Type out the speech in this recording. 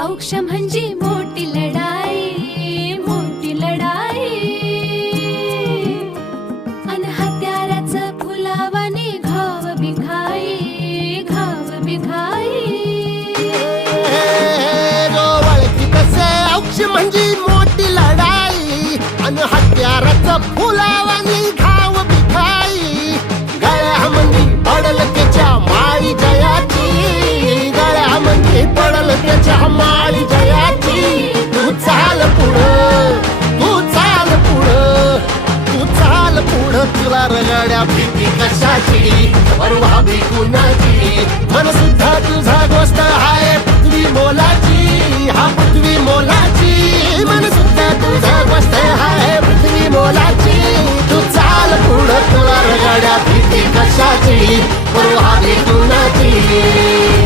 औक्ष म्हणजे मोठी लढाई, मोठी लढाई. अन हत्याराचं फुलावानी घाव बिघाई, घाव बिघाई. ओळखी तसे औक्ष म्हणजे मोठी लढाई अन हत्याराचं फुलावानी घाव बिघाई. गळ्यामध्ये पडल त्याच्या माळी जयाची, गळ्यामध्ये पडल त्याच्या माळी जयाची. तू चाल पुढं, तू चाल पुढं, तू चाल पुढं. तुला रगड्या भीती कशाची, परवा भी कुणाची. मन सुद्धा तुझा गोष्ट आहे पृथ्वी मोलाची, हा पृथ्वी मोलाची. मन सुद्धा तुझा गोष्ट आहे पृथ्वी मोलाची. तू चाल पुढं, तुला रगड्या भीती कशाची, परवा भी कुणाची.